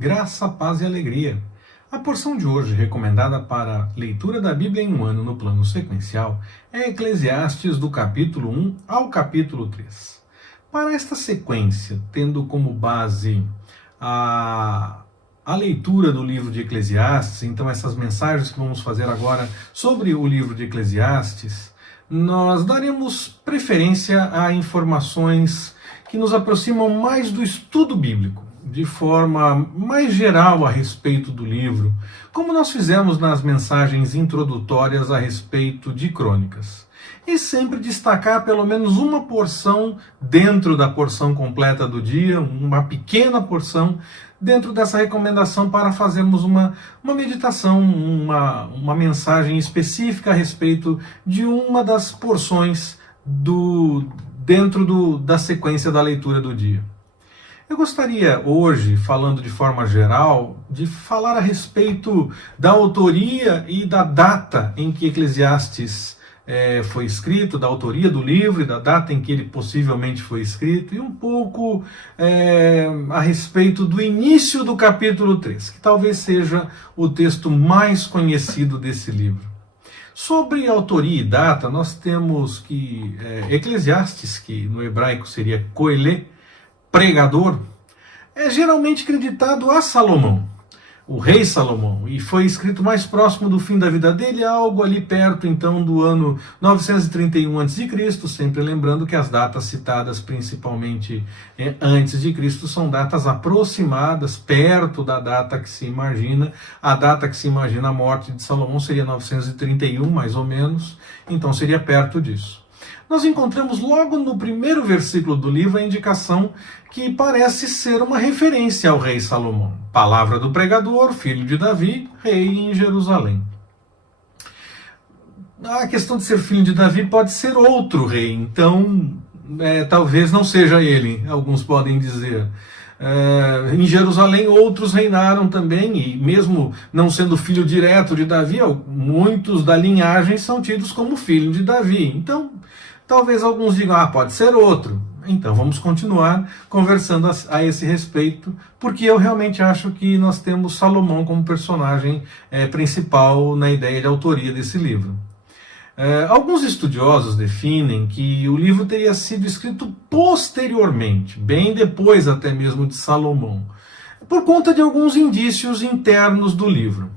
Graça, paz e alegria. A porção de hoje, recomendada para leitura da Bíblia em um ano no plano sequencial, é Eclesiastes do capítulo 1 ao capítulo 3. Para esta sequência, tendo como base a leitura do livro de Eclesiastes, então essas mensagens que vamos fazer agora sobre o livro de Eclesiastes, nós daremos preferência a informações que nos aproximam mais do estudo bíblico, de forma mais geral a respeito do livro, como nós fizemos nas mensagens introdutórias a respeito de Crônicas. E sempre destacar pelo menos uma porção dentro da porção completa do dia, uma pequena porção dentro dessa recomendação para fazermos uma meditação, uma mensagem específica a respeito de uma das porções dentro da sequência da leitura do dia. Eu gostaria hoje, falando de forma geral, de falar a respeito da autoria e da data em que Eclesiastes foi escrito, da autoria do livro e da data em que ele possivelmente foi escrito, e um pouco a respeito do início do capítulo 3, que talvez seja o texto mais conhecido desse livro. Sobre autoria e data, nós temos que Eclesiastes, que no hebraico seria Coelê, pregador, é geralmente creditado a Salomão, o rei Salomão, e foi escrito mais próximo do fim da vida dele, algo ali perto então do ano 931 a.C., sempre lembrando que as datas citadas principalmente antes de Cristo são datas aproximadas, perto da data que se imagina. A data que se imagina a morte de Salomão seria 931, mais ou menos, então seria perto disso. Nós encontramos logo no primeiro versículo do livro a indicação que parece ser uma referência ao rei Salomão. Palavra do pregador, filho de Davi, rei em Jerusalém. A questão de ser filho de Davi pode ser outro rei, então talvez não seja ele, alguns podem dizer. Em Jerusalém outros reinaram também, e mesmo não sendo filho direto de Davi, muitos da linhagem são tidos como filho de Davi. Então, talvez alguns digam, pode ser outro. Então vamos continuar conversando a esse respeito, porque eu realmente acho que nós temos Salomão como personagem principal na ideia de autoria desse livro. Alguns estudiosos definem que o livro teria sido escrito posteriormente, bem depois até mesmo de Salomão, por conta de alguns indícios internos do livro.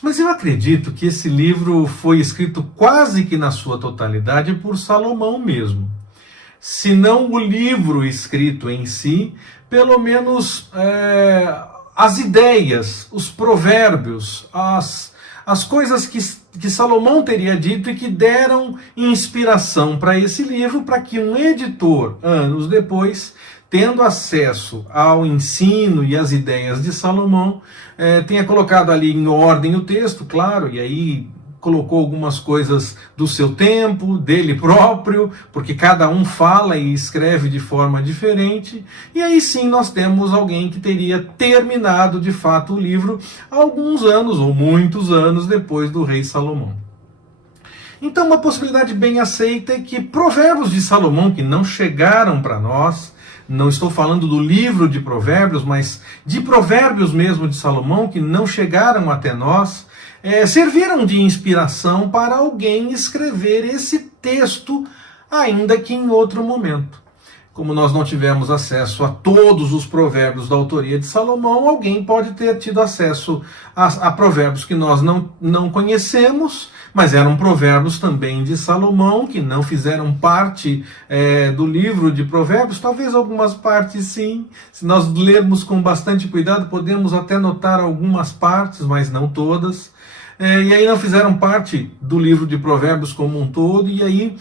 Mas eu acredito que esse livro foi escrito quase que na sua totalidade por Salomão mesmo. Se não o livro escrito em si, pelo menos as ideias, os provérbios, as coisas que Salomão teria dito e que deram inspiração para esse livro, para que um editor, anos depois, tendo acesso ao ensino e às ideias de Salomão, tenha colocado ali em ordem o texto, claro, e aí colocou algumas coisas do seu tempo, dele próprio, porque cada um fala e escreve de forma diferente, e aí sim nós temos alguém que teria terminado de fato o livro alguns anos, ou muitos anos, depois do rei Salomão. Então uma possibilidade bem aceita é que provérbios de Salomão que não chegaram para nós, não estou falando do livro de provérbios, mas de provérbios mesmo de Salomão que não chegaram até nós, serviram de inspiração para alguém escrever esse texto, ainda que em outro momento. Como nós não tivemos acesso a todos os provérbios da autoria de Salomão, alguém pode ter tido acesso a provérbios que nós não conhecemos, mas eram provérbios também de Salomão, que não fizeram parte do livro de provérbios, talvez algumas partes sim. Se nós lermos com bastante cuidado, podemos até notar algumas partes, mas não todas. E aí não fizeram parte do livro de provérbios como um todo, e aí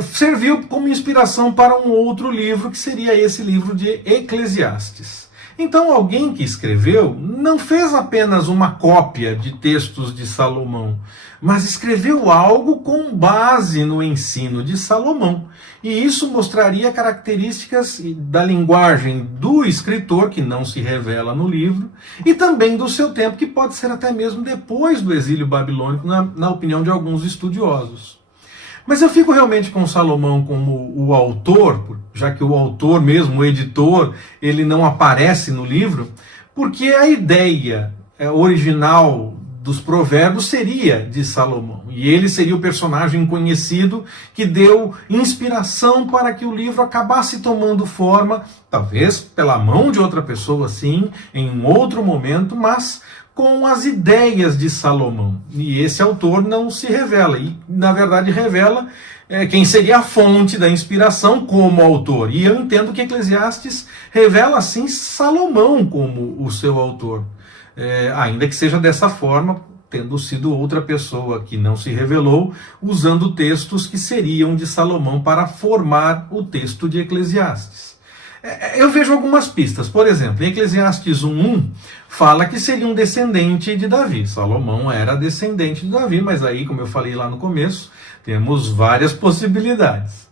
serviu como inspiração para um outro livro, que seria esse livro de Eclesiastes. Então alguém que escreveu não fez apenas uma cópia de textos de Salomão, mas escreveu algo com base no ensino de Salomão. E isso mostraria características da linguagem do escritor, que não se revela no livro, e também do seu tempo, que pode ser até mesmo depois do exílio babilônico, na opinião de alguns estudiosos. Mas eu fico realmente com Salomão como o autor, já que o autor mesmo, o editor, ele não aparece no livro, porque a ideia original dos provérbios seria de Salomão, e ele seria o personagem conhecido que deu inspiração para que o livro acabasse tomando forma, talvez pela mão de outra pessoa, sim, em um outro momento, mas com as ideias de Salomão. E esse autor não se revela, e na verdade revela quem seria a fonte da inspiração como autor. E eu entendo que Eclesiastes revela, sim, Salomão como o seu autor. Ainda que seja dessa forma, tendo sido outra pessoa que não se revelou, usando textos que seriam de Salomão para formar o texto de Eclesiastes. Eu vejo algumas pistas. Por exemplo, em Eclesiastes 1:1 fala que seria um descendente de Davi. Salomão era descendente de Davi, mas aí, como eu falei lá no começo, temos várias possibilidades.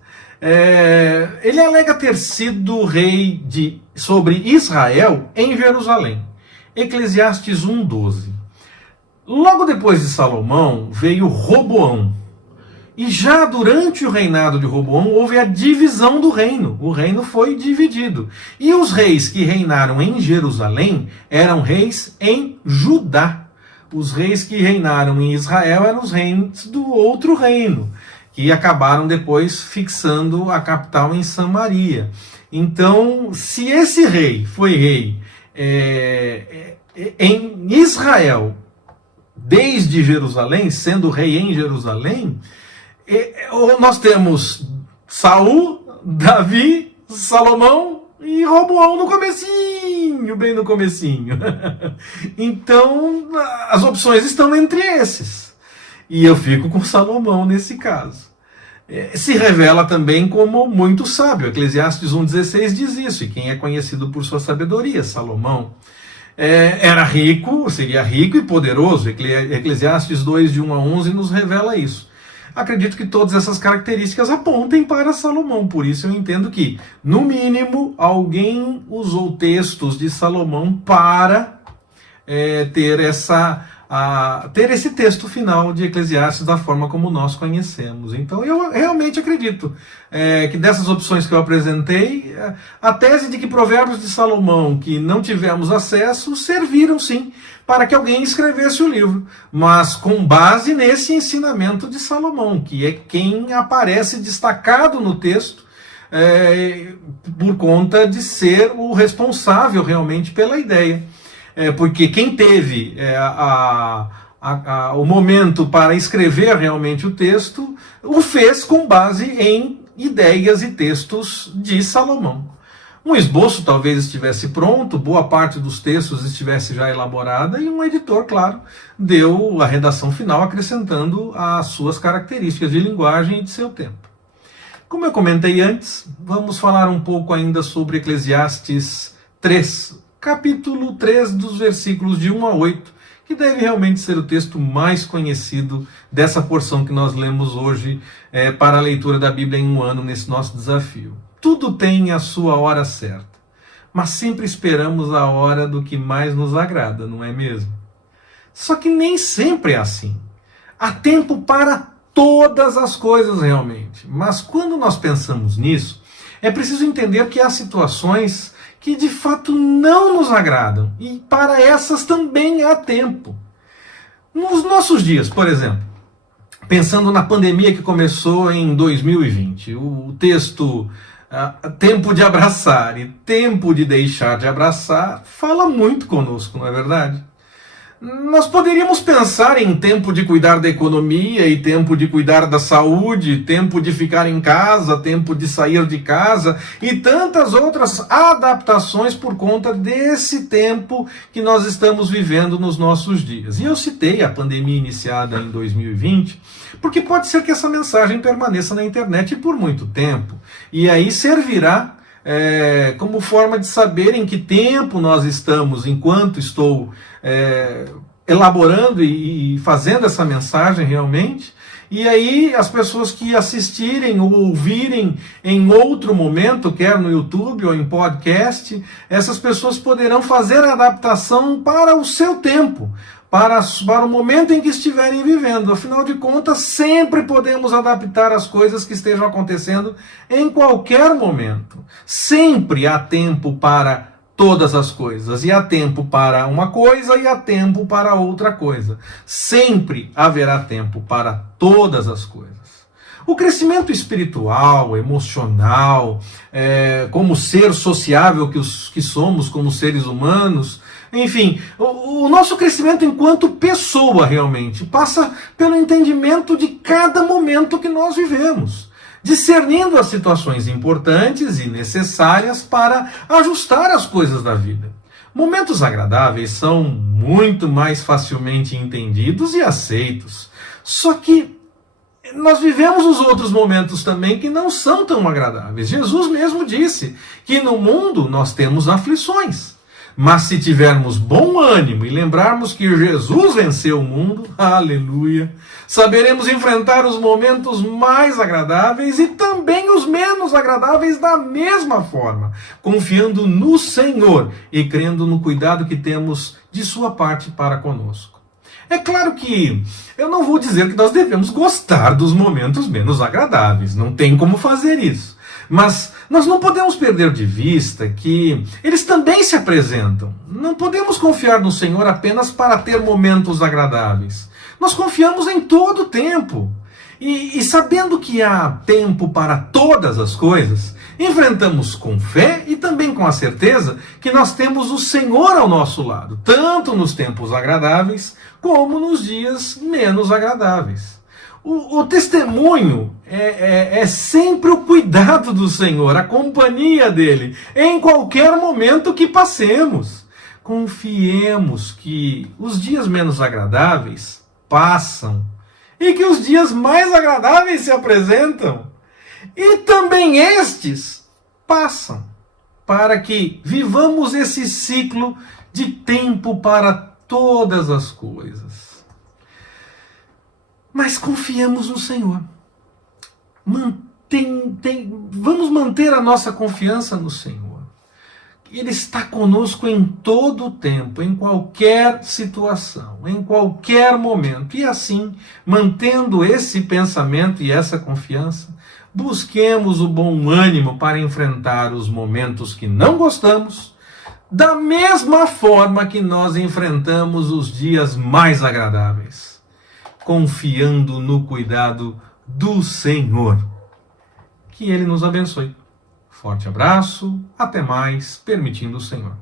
Ele alega ter sido rei sobre Israel em Jerusalém. Eclesiastes 1:12. Logo depois de Salomão veio Roboão. E já durante o reinado de Roboão houve a divisão do reino. O reino foi dividido. E os reis que reinaram em Jerusalém eram reis em Judá. Os reis que reinaram em Israel eram os reis do outro reino, que acabaram depois fixando a capital em Samaria. Então, se esse rei foi rei em Israel, desde Jerusalém, sendo rei em Jerusalém, nós temos Saul, Davi, Salomão e Roboão no comecinho, bem no comecinho. Então, as opções estão entre esses. E eu fico com Salomão nesse caso. Se revela também como muito sábio. Eclesiastes 1:16 diz isso, e quem é conhecido por sua sabedoria, Salomão. Era rico, seria rico e poderoso. Eclesiastes 2:1-11 nos revela isso. Acredito que todas essas características apontem para Salomão, por isso eu entendo que, no mínimo, alguém usou textos de Salomão para ter esse texto final de Eclesiastes da forma como nós conhecemos. Então eu realmente acredito que dessas opções que eu apresentei, a tese de que provérbios de Salomão que não tivemos acesso serviram sim para que alguém escrevesse o livro, mas com base nesse ensinamento de Salomão, que é quem aparece destacado no texto por conta de ser o responsável realmente pela ideia. Porque quem teve o momento para escrever realmente o texto, o fez com base em ideias e textos de Salomão. Um esboço talvez estivesse pronto, boa parte dos textos estivesse já elaborada, e um editor, claro, deu a redação final acrescentando as suas características de linguagem e de seu tempo. Como eu comentei antes, vamos falar um pouco ainda sobre Eclesiastes 3, capítulo 3, dos versículos de 1-8, que deve realmente ser o texto mais conhecido dessa porção que nós lemos hoje para a leitura da Bíblia em um ano, nesse nosso desafio. Tudo tem a sua hora certa, mas sempre esperamos a hora do que mais nos agrada, não é mesmo? Só que nem sempre é assim. Há tempo para todas as coisas realmente, mas quando nós pensamos nisso, é preciso entender que há situações que de fato não nos agradam, e para essas também há tempo. Nos nossos dias, por exemplo, pensando na pandemia que começou em 2020, o texto tempo de abraçar e tempo de deixar de abraçar fala muito conosco, não é verdade? Nós poderíamos pensar em tempo de cuidar da economia e tempo de cuidar da saúde, tempo de ficar em casa, tempo de sair de casa e tantas outras adaptações por conta desse tempo que nós estamos vivendo nos nossos dias. E eu citei a pandemia iniciada em 2020, porque pode ser que essa mensagem permaneça na internet por muito tempo, e aí servirá como forma de saber em que tempo nós estamos, enquanto estou elaborando e fazendo essa mensagem realmente. E aí as pessoas que assistirem ou ouvirem em outro momento, quer no YouTube ou em podcast, essas pessoas poderão fazer a adaptação para o seu tempo, para o momento em que estiverem vivendo. Afinal de contas, sempre podemos adaptar as coisas que estejam acontecendo em qualquer momento. Sempre há tempo para todas as coisas, e há tempo para uma coisa e há tempo para outra coisa. Sempre haverá tempo para todas as coisas. O crescimento espiritual, emocional, como ser sociável que somos como seres humanos, enfim, o nosso crescimento enquanto pessoa realmente passa pelo entendimento de cada momento que nós vivemos, discernindo as situações importantes e necessárias para ajustar as coisas da vida. Momentos agradáveis são muito mais facilmente entendidos e aceitos. Só que nós vivemos os outros momentos também que não são tão agradáveis. Jesus mesmo disse que no mundo nós temos aflições. Mas se tivermos bom ânimo e lembrarmos que Jesus venceu o mundo, aleluia, saberemos enfrentar os momentos mais agradáveis e também os menos agradáveis da mesma forma, confiando no Senhor e crendo no cuidado que temos de sua parte para conosco. É claro que eu não vou dizer que nós devemos gostar dos momentos menos agradáveis, não tem como fazer isso. Mas nós não podemos perder de vista que eles também se apresentam. Não podemos confiar no Senhor apenas para ter momentos agradáveis. Nós confiamos em todo o tempo. E sabendo que há tempo para todas as coisas, enfrentamos com fé e também com a certeza que nós temos o Senhor ao nosso lado, tanto nos tempos agradáveis como nos dias menos agradáveis. O testemunho é sempre o cuidado do Senhor, a companhia dele, em qualquer momento que passemos. Confiemos que os dias menos agradáveis passam e que os dias mais agradáveis se apresentam. E também estes passam, para que vivamos esse ciclo de tempo para todas as coisas. Mas confiemos no Senhor. Vamos manter a nossa confiança no Senhor. Ele está conosco em todo o tempo, em qualquer situação, em qualquer momento. E assim, mantendo esse pensamento e essa confiança, busquemos o bom ânimo para enfrentar os momentos que não gostamos, da mesma forma que nós enfrentamos os dias mais agradáveis, confiando no cuidado do Senhor. Que Ele nos abençoe. Forte abraço, até mais, permitindo o Senhor.